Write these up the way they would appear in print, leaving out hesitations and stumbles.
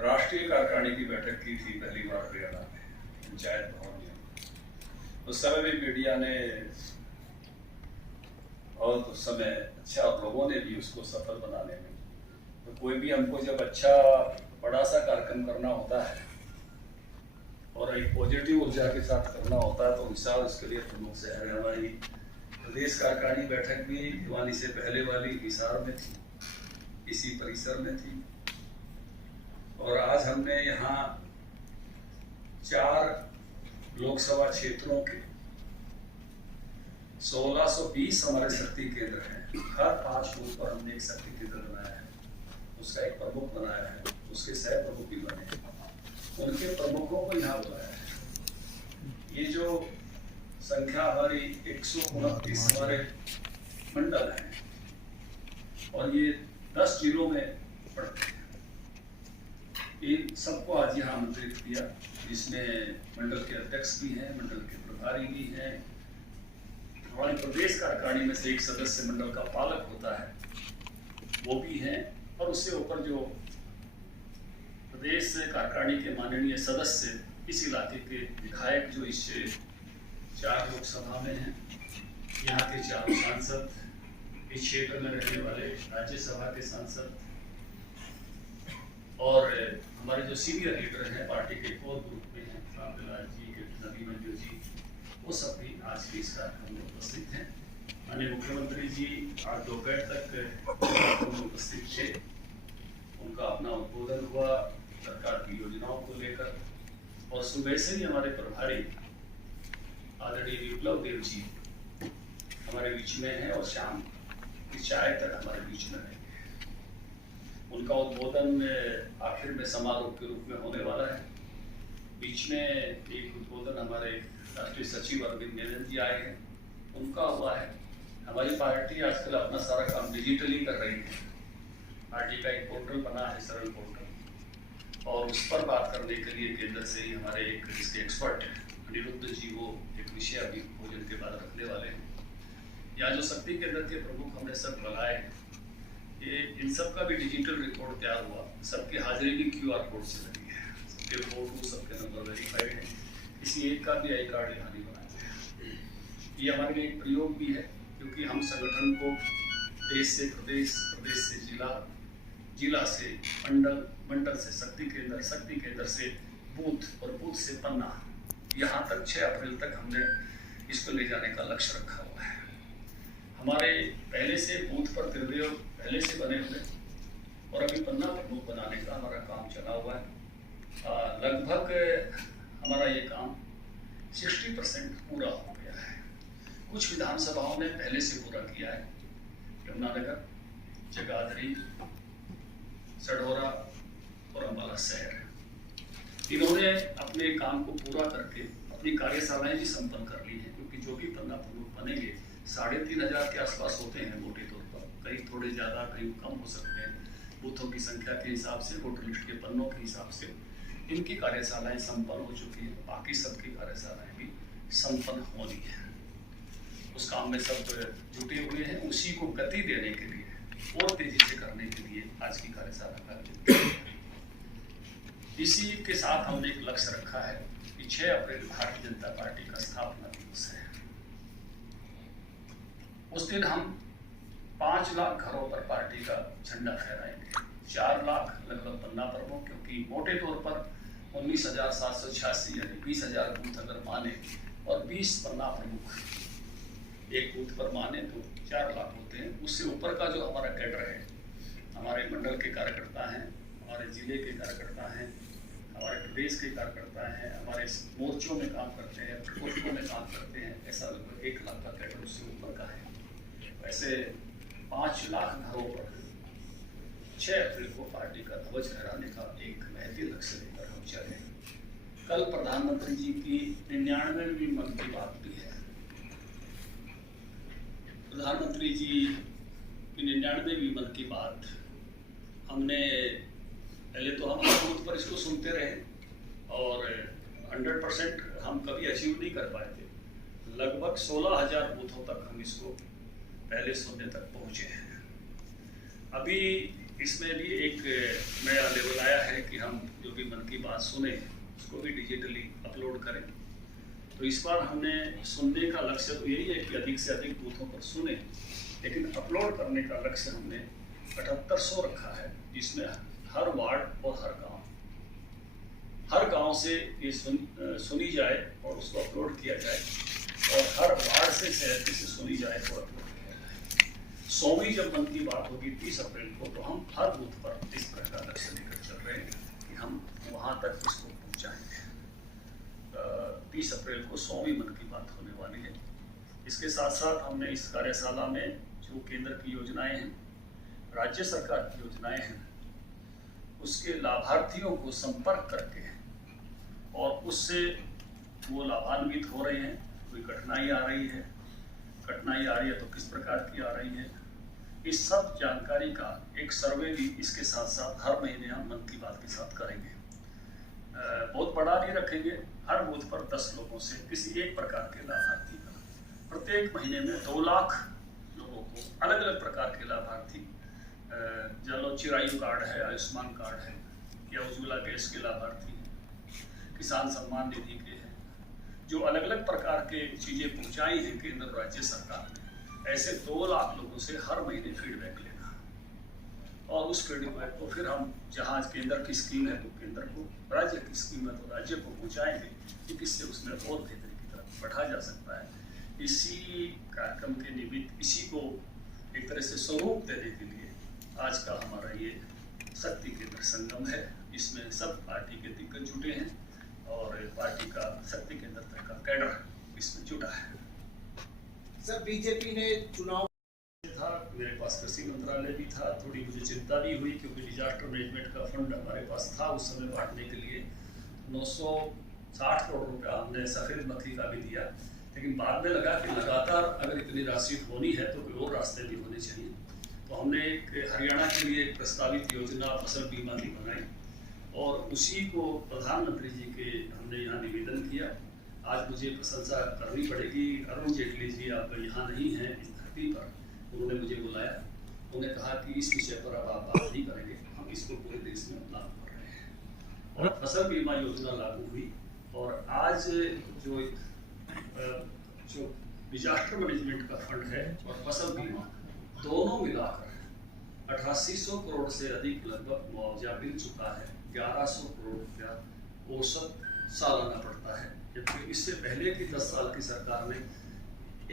राष्ट्रीय कार्यकारिणी की बैठक की थी पहली बार हरियाणा में पंचायत भवन में। उस समय भी मीडिया ने और उस समय अच्छा, और लोगों ने भी उसको सफल बनाने में, तो कोई भी हमको जब अच्छा बड़ा सा कार्यक्रम करना होता है और एक पॉजिटिव ऊर्जा के साथ करना होता है तो विशाल इसके लिए प्रमुख शहर है। हमारी प्रदेश कार्यकारिणी बैठक भी दिवाली से पहले वाली हिसार में थी, इसी परिसर में थी। और आज हमने यहाँ 4 लोकसभा क्षेत्रों के 1620 हमारे शक्ति केंद्र हैं। हर 5 बूथ पर हमने एक शक्ति केंद्र बनाया है, उसका एक प्रमुख बनाया है, उसके सह प्रमुख भी बने हैं, उनके प्रमुखों को यहाँ बुलाया है। ये जो संख्या हमारी 129 हमारे मंडल हैं और ये 10 जिलों में पड़ते हैं। इन सबको आज यहाँ आमंत्रित किया, जिसमें मंडल के अध्यक्ष भी हैं, मंडल के प्रभारी भी हैं, हमारे प्रदेश कार्यकारिणी में से एक सदस्य मंडल का पालक होता है वो भी हैं, और उससे ऊपर जो प्रदेश कार्यकारिणी के माननीय सदस्य इस इलाके के विधायक जो इस 4 लोकसभा में हैं, यहाँ के 4 सांसद, इस क्षेत्र में रहने वाले राज्यसभा के सांसद और हमारे जो सीनियर लीडर हैं पार्टी के कोर ग्रुप में हैं, रामलाल जी, नबी मंजू जी, वो सब भी आज के इस कार्यक्रम में उपस्थित हैं। माननीय मुख्यमंत्री जी आज दोपहर तक उपस्थित थे, उनका अपना उद्बोधन हुआ सरकार की योजनाओं को लेकर, और सुबह से ही हमारे प्रभारी आदरणीय विप्लव देव जी हमारे बीच में हैं और शाम की चाय तक हमारे बीच में रहेंगे। उनका उद्बोधन आखिर में समारोह के रूप में होने वाला है। बीच में एक उद्बोधन हमारे राष्ट्रीय सचिव अरविंद मेनन जी आए हैं, उनका हुआ है। हमारी पार्टी आजकल अपना सारा काम डिजिटली कर रही है। पार्टी का एक पोर्टल बना है, सरल पोर्टल, और उस पर बात करने के लिए केंद्र से ही हमारे एक इसके एक्सपर्ट अनिरुद्ध जी वो एक विषय अभी भोजन के बाद रखने वाले हैं। यहाँ जो शक्ति केंद्र के प्रमुख हमने सब बुलाए हैं, ये इन सब का भी डिजिटल रिकॉर्ड तैयार हुआ, सबकी हाजिरी भी QR कोड से लगी है, सबके फोटो, सबके नंबर वेरीफाइड है, किसी एक का भी आई कार्ड यहाँ नहीं बनाया है। ये हमारे लिए एक प्रयोग भी है, क्योंकि हम संगठन को देश से प्रदेश, प्रदेश से जिला, जिला से मंडल, मंडल से शक्ति केंद्र से बूथ और बूथ से पन्ना, यहाँ तक 6 अप्रैल तक हमने इसको ले जाने का लक्ष्य रखा हुआ है। हमारे पहले से बूथ पर त्रिदेव पहले से बने हुए, और अभी पन्ना प्रमुख बनाने का हमारा काम चला हुआ है। लगभग हमारा ये काम 60% पूरा हो गया है। कुछ विधानसभाओं ने पहले से पूरा किया है, यमुनानगर, जगाधरी, सढौरा और अम्बाला शहर। इन्होंने अपने काम को पूरा करके अपनी कार्यशालाएं भी संपन्न कर ली हैं, क्योंकि जो भी पन्ना प्रमुख बनेंगे 3500 के आसपास होते हैं मोटे तौर पर, कहीं थोड़े ज़्यादा कहीं कम हो सकते हैं, बूथों की संख्या के हिसाब से, वोटर लिस्ट के पन्नों के हिसाब से। इनकी कार्यशालाएं संपन्न हो चुकी हैं, बाकी सबकी कार्यशालाएं भी संपन्न होनी है। उस काम में सब जुटे हुए हैं, उसी को गति देने के लिए और तेजी से करने के लिए आज की कार्यशाला का आयोजन किया। इसी के साथ हमने एक लक्ष्य रखा है कि 6 अप्रैल भारतीय जनता पार्टी का स्थापना दिवस है। उस दिन हम 5 लाख घरों पर पार्टी का झंडा फहराएंगे। 4 लाख लगभग पन्ना प्रमुख, क्योंकि मोटे तौर पर 19,786 यानी 20,000 बूथ अगर माने और 20 पन्ना प्रमुख एक बूथ पर माने तो 4 लाख होते हैं। उससे ऊपर का जो हमारा कैडर है, हमारे मंडल के कार्यकर्ता हैं, हमारे जिले के कार्यकर्ता हैं, हमारे प्रदेश के कार्यकर्ता हैं, हमारे मोर्चों में काम करते हैं, प्रकोष्ठों में काम करते हैं, ऐसा लगभग 1 लाख का कैडर उससे ऊपर का है। वैसे 5 लाख घरों पर 6 अप्रैल को पार्टी का ध्वज फहराने का एक महती लक्ष्य लेकर हम चले। कल प्रधानमंत्री जी की 99वीं मन की बात भी है। प्रधानमंत्री जी की 99वीं मन की बात हमने पहले तो हम बूथ पर इसको सुनते रहे और 100% हम कभी अचीव नहीं कर पाए थे। लगभग 16,000 बूथों तक हम इसको पहले सुनने तक पहुंचे हैं। अभी इसमें भी एक नया लेवल आया है कि हम जो भी मन की बात सुने उसको भी डिजिटली अपलोड करें। तो इस बार हमने सुनने का लक्ष्य तो यही है कि अधिक से अधिक बूथों पर सुने, लेकिन अपलोड करने का लक्ष्य हमने 7800 रखा है, जिसमें हर वार्ड और हर गांव से ये सुनी जाए और उसको अपलोड किया जाए, और हर वार्ड से सहमति से सुनी जाए तो अपलोड किया जाए। 100वीं जब मन की बात होगी 30 अप्रैल को, तो हम हर बूथ पर इस तरह का लक्ष्य लेकर चल रहे हैं कि हम वहां तक इसको पहुंचाएंगे। 30 अप्रैल को 100वीं मन की बात होने वाली है। इसके साथ साथ हमने इस कार्यशाला में जो केंद्र की योजनाएं हैं, राज्य सरकार की योजनाएं हैं, उसके लाभार्थियों को संपर्क करके और उससे वो लाभान्वित हो रहे हैं, कोई कठिनाई आ रही है तो किस प्रकार की आ रही है, इस सब जानकारी का एक सर्वे भी इसके साथ साथ हर महीने हम मन की बात के साथ करेंगे। बहुत बड़ा नहीं रखेंगे, हर बूथ पर 10 लोगों से किसी एक प्रकार के लाभार्थी का, प्रत्येक महीने में 2 लाख लोगों को अलग अलग प्रकार के लाभार्थी, चलो चिरायु कार्ड है, आयुष्मान कार्ड है, या उज्ज्वला गैस के लाभार्थी हैं, किसान सम्मान निधि के हैं, जो अलग अलग प्रकार के चीजें पहुंचाई हैं केंद्र और राज्य सरकार ने, ऐसे 2 लाख लोगों से हर महीने फीडबैक लेना, और उस फीडबैक को फिर हम जहाँ केंद्र की स्कीम है तो केंद्र को, राज्य की स्कीम है तो राज्य को पहुँचाएंगे कि किससे उसमें और बेहतरी की तरफ बढ़ा जा सकता है। इसी कार्यक्रम के निमित्त, इसी को एक तरह से स्वरूप देने के लिए आज का हमारा ये शक्ति केंद्र संगम है, जिसमें सब पार्टी के दिग्गज जुटे हैं और पार्टी का शक्ति केंद्र तक का कैडर इसमें जुटा है। सर, बीजेपी ने चुनाव था, मेरे पास कृषि मंत्रालय भी था, थोड़ी मुझे चिंता भी हुई क्योंकि डिजास्टर मैनेजमेंट का फंड हमारे पास था उस समय बांटने के लिए 960 करोड़ रुपया हमने सफेद मक्खी का भी दिया, लेकिन बाद में लगा कि लगातार अगर इतनी राशि होनी है तो कोई और रास्ते भी होने चाहिए। तो हमने एक हरियाणा के लिए एक प्रस्तावित योजना फसल बीमा की बनाई और उसी को प्रधानमंत्री जी के हमने यहाँ निवेदन किया। आज मुझे प्रशंसा करनी पड़ेगी, अरुण जेटली जी आप यहाँ नहीं हैं इस धरती पर, उन्होंने मुझे बुलाया, उन्होंने कहा कि इस विषय पर अब आप बात नहीं करेंगे, हम इसको पूरे देश में लागू कर रहे हैं। और फसल बीमा योजना लागू हुई और आज जो डिजास्टर मैनेजमेंट का फंड है और फसल बीमा दोनों मिलाकर 8800 करोड़ से अधिक लगभग मुआवजा मिल चुका है। 1100 करोड़ रुपया औसत सालाना पड़ता है, जबकि इससे पहले की 10 साल की सरकार ने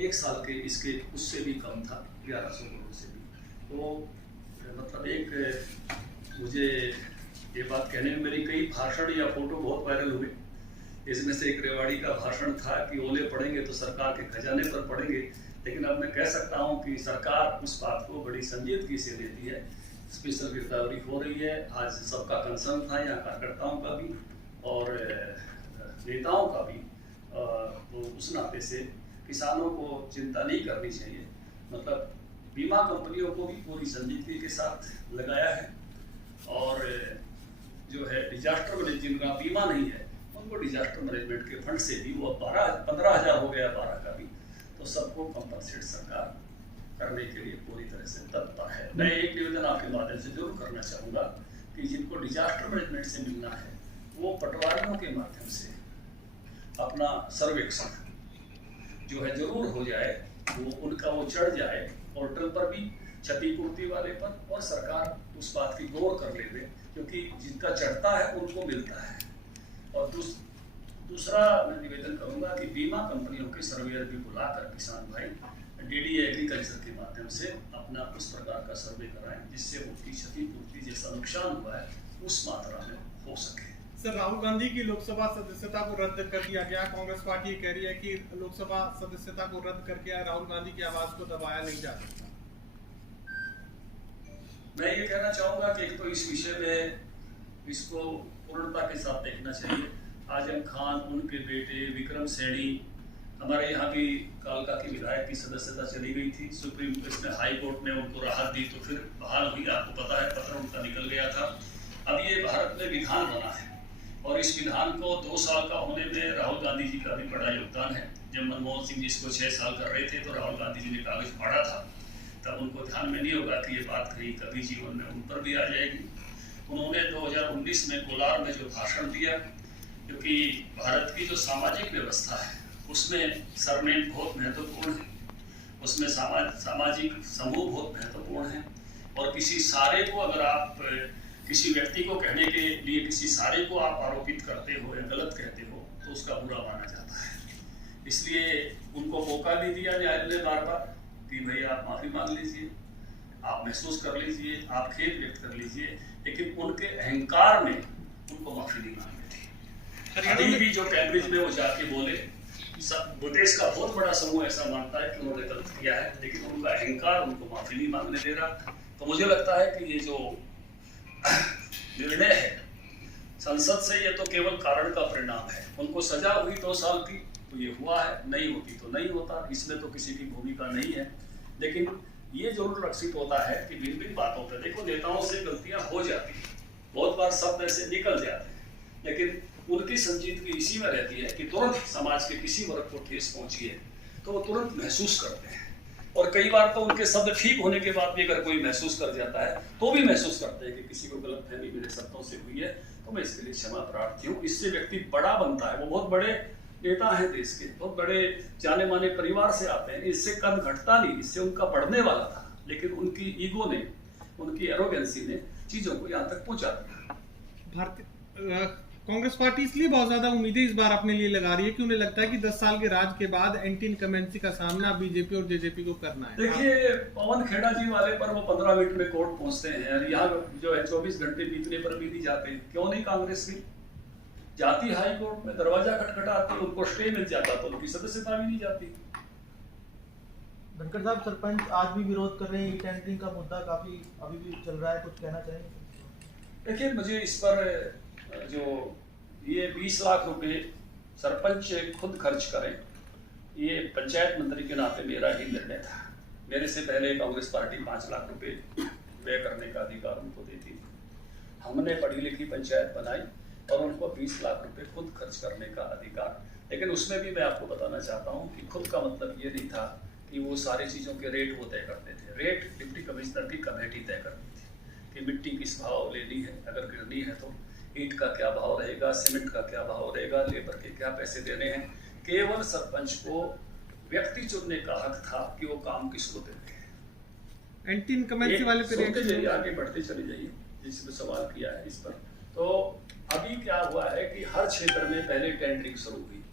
1 साल के इसके उससे भी कम था, 1100 करोड़ से भी। तो मतलब एक मुझे ये बात कहने में मेरी कई भाषण या फोटो बहुत वायरल हुए, इसमें से एक रेवाड़ी का भाषण था कि ओले पड़ेंगे तो सरकार के खजाने पर पड़ेंगे, लेकिन अब मैं कह सकता हूं कि सरकार उस बात को बड़ी संजीदगी से लेती है। स्पेशल गिरदावरी हो रही है, आज सबका कंसर्न था, यहाँ कार्यकर्ताओं का भी और नेताओं का भी, तो उस नाते से किसानों को चिंता नहीं करनी चाहिए। मतलब बीमा कंपनियों को भी पूरी संजीदगी के साथ लगाया है और जो है डिजास्टर मैनेजमेंट जिनका बीमा नहीं है उनको डिजास्टर मैनेजमेंट के फंड से भी वो 15,000 हो गया 12 का भी, तो सबको कंपनसेट सरकार करने के लिए पूरी तरह से तत्पर है। मैं एक निवेदन आपके माध्यम से जरूर करना चाहूँगा कि जिनको डिजास्टर मैनेजमेंट से मिलना है वो पटवारियों के माध्यम से अपना सर्वेक्षण जो है जरूर हो जाए, वो उनका वो चढ़ जाए पोर्टल पर भी, क्षतिपूर्ति वाले पर, और सरकार उस बात की गौर कर ले, क्योंकि जिनका चढ़ता है उनको मिलता है। और दूसरा मैं निवेदन करूंगा कि बीमा कंपनियों के सर्वेयर भी बुलाकर किसान भाई डीडी एग्रीकल्चर के माध्यम से अपना उस प्रकार का सर्वे कराएं जिससे उनकी क्षतिपूर्ति जैसा नुकसान हुआ है उस मात्रा में हो सके। सर, राहुल गांधी की लोकसभा सदस्यता को रद्द कर दिया गया। कांग्रेस पार्टी कह रही है कि लोकसभा सदस्यता को रद्द करके राहुल गांधी की आवाज को दबाया नहीं जा सकता। मैं ये कहना चाहूंगा कि एक तो इस विषय में इसको पूर्णता के साथ देखना चाहिए। आजम खान, उनके बेटे विक्रम सैनी, हमारे यहाँ भी कालका की विधायक की सदस्यता चली गई थी, सुप्रीम कोर्ट हाई कोर्ट ने उनको राहत दी तो फिर बहाल हुई, आपको पता है पत्र उनका निकल गया था। अब ये भारत में विधान बना है और इस विधान को 2 साल का होने में राहुल गांधी जी का भी बड़ा योगदान है। जब मनमोहन सिंह जी इसको 6 साल कर रहे थे तो राहुल गांधी जी ने कागज फाड़ा था, तब उनको ध्यान में नहीं होगा कि ये बात कहीं कभी जीवन में उन पर भी आ जाएगी। उन्होंने 2019 में कोलार में जो भाषण दिया, क्योंकि भारत की जो सामाजिक व्यवस्था है उसमें सरनेम बहुत महत्वपूर्ण है, उसमें सामाजिक समूह बहुत महत्वपूर्ण है, और किसी सारे को अगर आप किसी व्यक्ति को कहने के लिए किसी सारे को आप आरोपित करते हो या गलत कहते हो तो उसका बुरा माना जाता है। इसलिए उनको मौका भी दिया न्यायालय ने बार बार कि भाई आप माफ़ी मांग लीजिए, आप महसूस कर लीजिए, आप खेद व्यक्त कर लीजिए, लेकिन उनके अहंकार में उनको माफ़ी नहीं मांगनी थी। अभी भी जो कैम्ब्रिज में वो जाके बोले, सब देश का बहुत बड़ा समूह ऐसा मानता है कि उन्होंने गलत किया है, लेकिन उनका अहंकार उनको माफ़ी नहीं मांगने दे रहा। तो मुझे लगता है कि ये जो निर्णय है संसद से, ये तो केवल कारण का परिणाम है। उनको सजा हुई 2 साल की तो ये हुआ है, नहीं होती तो नहीं होता, इसमें तो किसी की भूमिका नहीं है। लेकिन ये जरूर लक्षित होता है कि भिन्न भिन्न बातों पर, देखो नेताओं से गलतियां हो जाती हैं, बहुत बार शब्द ऐसे निकल जाते हैं, लेकिन उनकी संजीदगी इसी में रहती है कि तुरंत समाज के किसी वर्ग को ठेस पहुंची है तो वो तुरंत महसूस करते हैं। और कई बार तो उनके शब्द ठीक होने के बाद भी अगर कोई महसूस कर जाता है तो भी महसूस करते हैं कि किसी को गलतफहमी मेरे शब्दों से हुई है, तो मैं इसके लिए क्षमा प्रार्थी हूँ। इससे व्यक्ति बड़ा बनता है, वो बहुत बड़े नेता हैं देश के, बहुत बड़े जाने माने परिवार से आते हैं, इससे कद घटता नहीं, इससे उनका बढ़ने वाला था, लेकिन उनकी ईगो ने, उनकी एरोगेंसी ने चीजों को यहाँ तक पहुंचा दिया। भारतीय कांग्रेस पार्टी इसलिए बहुत ज्यादा उम्मीदें इस बार अपने लिए लगा रही है कि उन्हें लगता है कि 10 साल के राज के बाद एंटी इनकमेंसी का सामना बीजेपी और जेजेपी को करना है। देखिए पवन खेड़ा जी वाले पर वो 15 मिनट में कोर्ट पहुंचते हैं, और यहाँ जो है 24 घंटे बीतने पर भी नहीं जाते। क्यों नहीं कांग्रेस की जाती हाई कोर्ट में, दरवाजा खटखटाती, उनको स्टे मिल जाता तो उनकी सदस्यता भी नहीं जाती। धनखड़ साहब, सरपंच आज भी विरोध कर रहे हैं, टेंडरिंग का मुद्दा काफी अभी भी चल रहा है, कुछ कहना चाहेंगे? देखिए मुझे इस पर जो ये 20 लाख रुपए सरपंच खुद खर्च करें, ये पंचायत मंत्री के नाते मेरा ही निर्णय था। मेरे से पहले कांग्रेस पार्टी 5 लाख रुपए व्यय करने का अधिकार उनको देती थी। हमने पढ़ी लिखी पंचायत बनाई और उनको 20 लाख रुपए खुद खर्च करने का अधिकार। लेकिन उसमें भी मैं आपको बताना चाहता हूँ कि खुद का मतलब ये नहीं था कि वो सारी चीज़ों के रेट वो तय करते थे। रेट डिप्टी कमिश्नर की कमेटी तय करती थी कि मिट्टी किस भाव लेनी है, अगर गिरनी है तो ईंट का क्या भाव रहेगा, सीमेंट का क्या भाव रहेगा, लेबर के क्या पैसे देने हैं। केवल सरपंच को व्यक्ति चुनने का हक था कि वो काम किसको देते हैं। एंटी इनकमेंसी वाले पे आगे बढ़ते चले जाइए, जिसने सवाल किया है इस पर। तो अभी क्या हुआ है कि हर क्षेत्र में पहले टेंडरिंग शुरू हुई,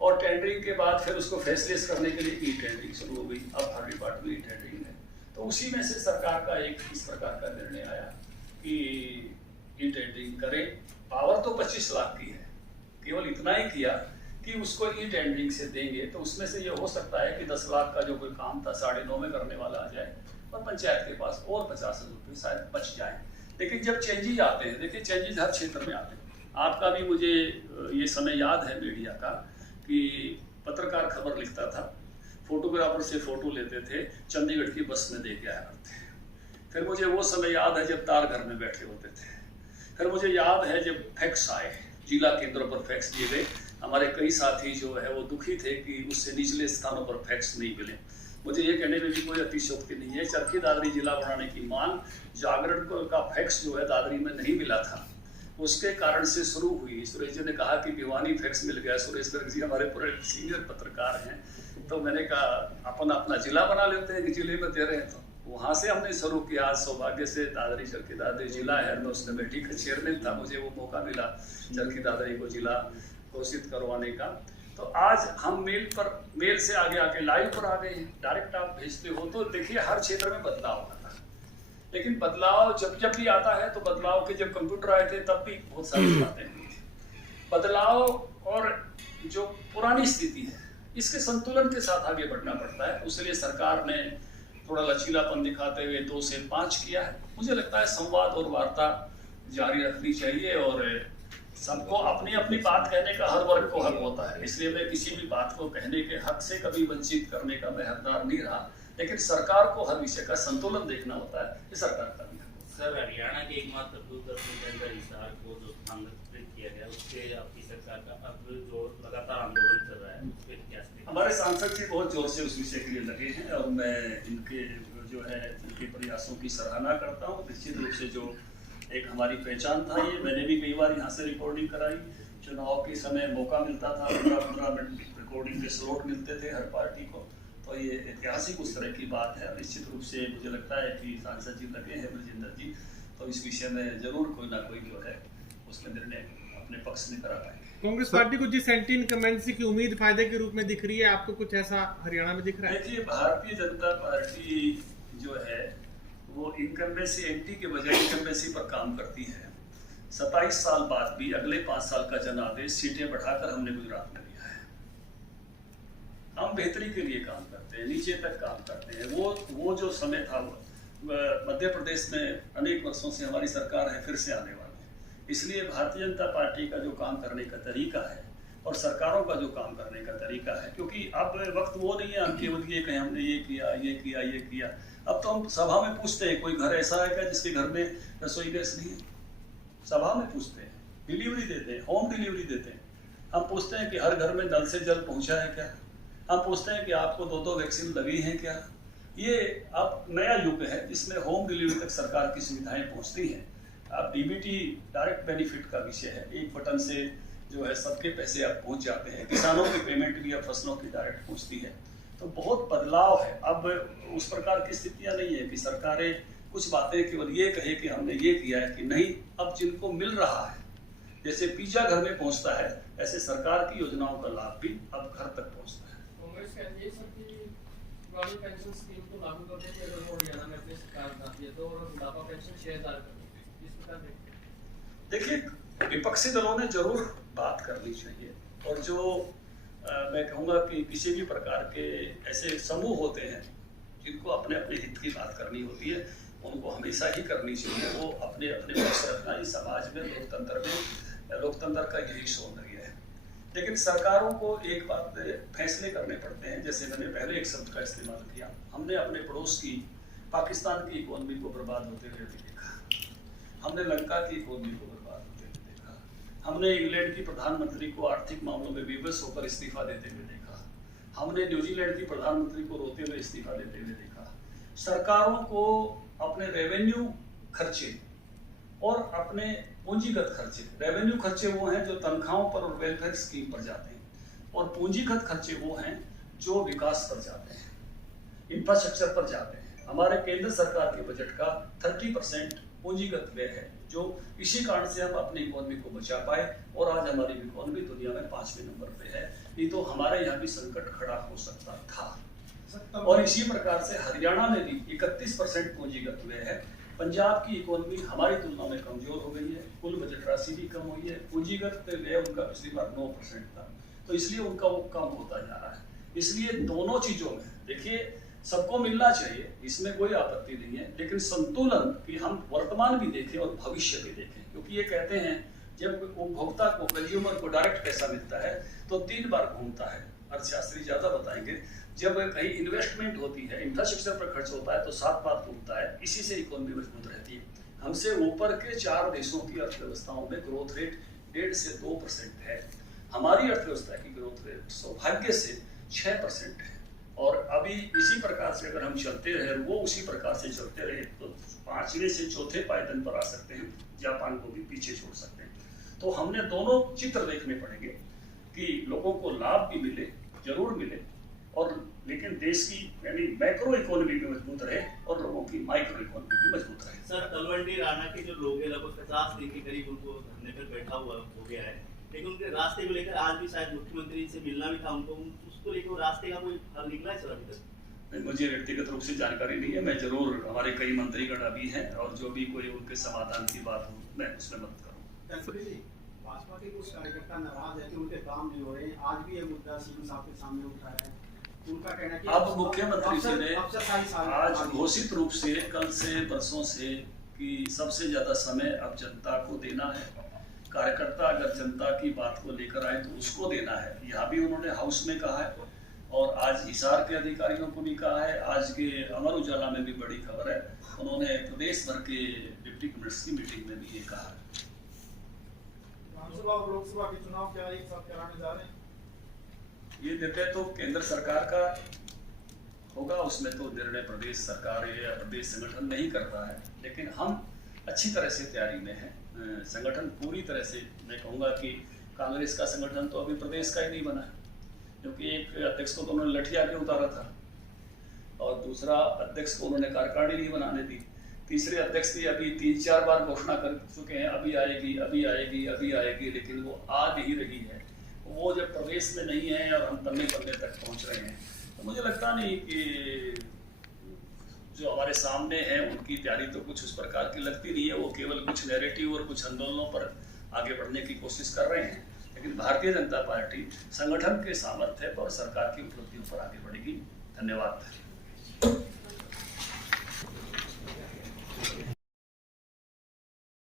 और टेंडरिंग के बाद फिर उसको फैसलेस करने के लिए ई टेंडरिंग शुरू हो गई। अब हर डिपार्टमेंट ई टेंडरिंग है, तो उसी में से सरकार का एक इस प्रकार का निर्णय आया कि ई टेंडरिंग करें। पावर तो 25 लाख की है, केवल इतना ही किया कि उसको ई टेंडरिंग से देंगे तो उसमें से ये हो सकता है कि 10 लाख का जो कोई काम था 9.5 में करने वाला आ जाए, और पंचायत के पास और 50 रुपये शायद बच जाए। लेकिन जब चेंजेज आते हैं, देखिए चेंजेज हर क्षेत्र में आते हैं। आपका भी मुझे ये समय याद है मीडिया का कि पत्रकार खबर लिखता था, फोटोग्राफर से फोटो लेते थे, चंडीगढ़ की बस में दे के आया करते। फिर मुझे वो समय याद है जब तार घर में बैठे होते थे। फिर मुझे याद है जब फैक्स आए, जिला केंद्रों पर फैक्स दिए गए, हमारे कई साथी जो है वो दुखी थे कि उससे निचले स्थानों पर फैक्स नहीं मिले। मुझे ये कहने में भी कोई अतिशयोक्ति नहीं है, चरखी दादरी जिला बनाने की मांग, जागरण का फैक्स जो है दादरी में नहीं मिला था, उसके कारण से शुरू हुई। सुरेश जी ने कहा कि भिवानी फैक्स मिल गया, सुरेश गर्ग जी हमारे पूरे सीनियर पत्रकार हैं, तो मैंने कहा अपन अपना जिला बना लेते हैं कि जिले में दे रहे हैं। तो वहाँ से हमने शुरू किया। आज सौभाग्य से दादरी चरखी दादरी जिला है, मैं उस कमेटी का चेयरमैन था, मुझे वो मौका मिला चरखी दादरी को जिला घोषित करवाने का। तो आज हम मेल से आगे आके लाइव पर आ गए हैं, डायरेक्ट आप भेजते हो। तो देखिए हर क्षेत्र में बदलाव आता है, लेकिन बदलाव जब भी आता है तो बदलाव के जब कंप्यूटर आए थे तब भी बहुत सारी बातें हुई थी। बदलाव और जो पुरानी स्थिति है इसके संतुलन के साथ आगे बढ़ना पड़ता है। उसलिए सरकार ने थोड़ा लचीलापन दिखाते हुए 2 से 5 किया है। मुझे लगता है संवाद और वार्ता जारी रखनी चाहिए, और सबको अपनी अपनी बात कहने का हर वर्ग को हक होता है। इसलिए मैं किसी भी बात को कहने के हक से कभी वंचित करने का मैं हकदार नहीं रहा, लेकिन सरकार को हर विषय का संतुलन देखना होता है, ये सरकार का भी हक। सर, हरियाणा के एकमात्र दूरदर्शन केंद्र हिसार को जो स्थानांतरित किया गया, उसके आपकी सरकार का अब जो लगातार आंदोलन चल रहा है, उस पर क्या? हमारे सांसद जी बहुत जोर से उस विषय के लिए लगे हैं, और मैं इनके जो है उनके प्रयासों की सराहना करता हूँ। निश्चित रूप से जो एक हमारी पहचान था, ये मैंने भी कई बार यहाँ से रिकॉर्डिंग कराई। चुनाव के समय मौका मिलता था, 15-15 मिनट रिकॉर्डिंग के स्लॉट मिलते थे हर पार्टी को, तो ये ऐतिहासिक उस तरह की बात है। निश्चित रूप से मुझे लगता है कि सांसद जी लगे हैं ब्रजेंद्र जी, तो इस विषय में जरूर कोई ना कोई जो है उसमें निर्णय अपने पक्ष में करा पाएंगे। कांग्रेस पार्टी को जिस एंटी इनकम्बेंसी की उम्मीद फायदे के रूप में दिख रही है, आपको कुछ ऐसा हरियाणा में दिख रहा है? देखिए, भारतीय जनता पार्टी जो है वो इनकम्बेंसी एंटी के बजाय इनकम्बेंसी पर काम करती है। 27 साल बाद भी अगले 5 साल का जनादेश सीटें बढ़ाकर हमने गुजरात में लिया है। हम बेहतरी के लिए काम करते हैं, नीचे तक काम करते हैं। वो जो समय था, मध्य प्रदेश में अनेक वर्षों से हमारी सरकार है, फिर से आने वाली है। इसलिए भारतीय जनता पार्टी का जो काम करने का तरीका है और सरकारों का जो काम करने का तरीका है, क्योंकि अब वक्त वो नहीं है हम केवल ये कहें हमने ये किया ये किया ये किया। अब तो हम सभा में पूछते हैं, कोई घर ऐसा है क्या जिसके घर में रसोई गैस नहीं है? सभा में पूछते हैं, डिलीवरी देते हैं, होम डिलीवरी देते हैं। हम पूछते हैं कि हर घर में नल से जल पहुंचा है क्या? हम पूछते हैं कि आपको 2-2 वैक्सीन लगी हैं क्या? ये अब नया युग है जिसमें होम डिलीवरी तक सरकार की सुविधाएं पहुंचती हैं। अब डीबीटी डायरेक्ट बेनिफिट का विषय है, एक बटन से जो है सबके पैसे अब पहुंच जाते हैं। किसानों की पेमेंट भी अब फसलों की डायरेक्ट पहुंचती है। तो बहुत बदलाव है। अब उस प्रकार की स्थितियां नहीं है कि सरकारें कुछ बातें केवल ये कहे कि हमने ये किया है कि नहीं। अब जिनको मिल रहा है, जैसे पिज्जा घर में पहुंचता है, ऐसे सरकार की योजनाओं का लाभ भी अब घर तक पहुंचता है। कांग्रेस कहती है सर कि पुरानी पेंशन स्कीम को लागू करने की अगर वो हरियाणा में अपनी सरकार बनाती है तो बुढ़ापा पेंशन 6000 कर देगी। इस प्रकार देखिए, विपक्षी दलों ने जरूर बात करनी चाहिए, और जो मैं कहूँगा कि किसी भी प्रकार के ऐसे समूह होते हैं जिनको अपने अपने हित की बात करनी होती है, उनको हमेशा ही करनी चाहिए। वो अपने अपने पक्ष रखना ही समाज में, लोकतंत्र का यही सौंदर्य है। लेकिन सरकारों को एक बात फैसले करने पड़ते हैं। जैसे मैंने पहले एक शब्द का इस्तेमाल किया, हमने अपने पड़ोस की पाकिस्तान की इकोनॉमी को बर्बाद होते हुए भी देखा, हमने लंका की इकोनॉमी को बर्बाद होते हुए देखा, हमने इंग्लैंड की प्रधानमंत्री को आर्थिक मामलों में विवश होकर इस्तीफा देते हुए देखा, हमने न्यूजीलैंड की प्रधानमंत्री को रोते हुए इस्तीफा देते हुए देखा। सरकारों को अपने रेवेन्यू खर्चे और अपने पूंजीगत खर्चे, रेवेन्यू खर्चे वो हैं जो तनख्वाहों पर और वेलफेयर स्कीम पर जाते हैं, और पूंजीगत खर्चे वो हैं जो विकास पर जाते हैं, इंफ्रास्ट्रक्चर पर जाते हैं। हमारे केंद्र सरकार के बजट का 30% पूंजीगत व्यय है, जो इसी कारण से हम अपनी इकोनॉमी को बचा पाए और आज हमारी इकोनॉमी दुनिया में 5वें नंबर पे है। नहीं तो हमारे यहाँ भी संकट खड़ा हो सकता था। और इसी प्रकार से हरियाणा में भी 31% पूंजीगत व्यय है। पंजाब की इकोनॉमी हमारी तुलना में कमजोर हो गई है, कुल बजट राशि भी कम हुई है, पूंजीगत व्यय उनका पिछली बार 9% था, तो इसलिए उनका वो कम होता जा रहा है। इसलिए दोनों चीजों में देखिए, सबको मिलना चाहिए, इसमें कोई आपत्ति नहीं है, लेकिन संतुलन कि हम वर्तमान भी देखें और भविष्य भी देखें। क्योंकि ये कहते हैं जब उपभोक्ता को, कंज्यूमर को डायरेक्ट पैसा मिलता है तो 3 बार घूमता है। अर्थशास्त्री ज्यादा बताएंगे। जब कहीं इन्वेस्टमेंट होती है, इंफ्रास्ट्रक्चर पर खर्च होता है तो 7 बार घूमता है। इसी से इकोनॉमी मजबूत रहती है। हमसे ऊपर के 4 देशों की अर्थव्यवस्थाओं में ग्रोथ रेट 1.5 से 2% है। हमारी अर्थव्यवस्था की ग्रोथ रेट सौभाग्य से 6% है। और अभी इसी प्रकार से अगर हम चलते रहे, वो उसी प्रकार से चलते रहे, तो 5वें से 4थे पायदान पर आ सकते हैं, जापान को भी पीछे छोड़ सकते हैं। तो हमने दोनों चित्र देखने पड़ेंगे कि लोगों को लाभ भी मिले, जरूर मिले, और लेकिन देश की यानी मैक्रो इकोनॉमी भी मजबूत रहे और लोगों की माइक्रो इकोनॉमी भी मजबूत रहे। सर, तलवंडी राणा के जो लोग हैं लगभग 50 दिन के करीब उनको धरने पर बैठा हुआ हो गया है, लेकिन उनके रास्ते को लेकर आज भी शायद मुख्यमंत्री से मिलना भी था उनको, उसको लेकर रास्ते का कोई हल निकला है सर अभी तक? मुझे व्यक्तिगत रूप से जानकारी नहीं है। मैं जरूर, हमारे कई मंत्रीगण अभी हैं और जो भी कोई उनके समाधान की बात हो मैं उसमें मदद करूँ। भाजपा के कुछ कार्यकर्ता नाराज है कि उनके काम नहीं हो रहे हैं। आज भी ये मुद्दा सीएम साहब के सामने उठाया है। उनका कहना है कि अब मुख्यमंत्री जी ने आज घोषित रूप से कल से बरसों से कि सबसे ज्यादा समय अब जनता को देना है। कार्यकर्ता अगर जनता की बात को लेकर आए तो उसको देना है। यहाँ भी उन्होंने हाउस में कहा है और आज हिसार के अधिकारियों को भी कहा है। आज के अमर उजाला में भी बड़ी खबर है, उन्होंने प्रदेश भर के डिप्टी कमिश्नर्स की मीटिंग में भी ये कहा है। विधानसभा और लोकसभा के चुनाव क्या एक साथ कराने जा रहे हैं? ये निर्णय तो केंद्र सरकार का होगा उसमें तो निर्णय प्रदेश सरकार या प्रदेश संगठन नहीं कर रहा है, लेकिन हम अच्छी तरह से तैयारी में हैं। संगठन पूरी तरह से, मैं कहूँगा कि कांग्रेस का संगठन तो अभी प्रदेश का ही नहीं बना है, क्योंकि एक अध्यक्ष को तो उन्होंने लठिया के उतारा था और दूसरा अध्यक्ष को उन्होंने कार्यकारिणी नहीं बनाने दी। तीसरे अध्यक्ष भी अभी 3-4 बार घोषणा कर चुके हैं अभी आएगी अभी आएगी अभी आएगी, लेकिन वो आ नहीं रही है। वो जब प्रदेश में नहीं है और हम तन्ने तन्ने तक पहुंच रहे हैं, तो मुझे लगता नहीं कि जो हमारे सामने हैं उनकी तैयारी तो कुछ उस प्रकार की लगती नहीं है। वो केवल कुछ नैरेटिव और कुछ आंदोलनों पर आगे बढ़ने की कोशिश कर रहे हैं, लेकिन भारतीय जनता पार्टी संगठन के सामर्थ्य और सरकार की उपलब्धियों पर आगे बढ़ेगी। धन्यवाद।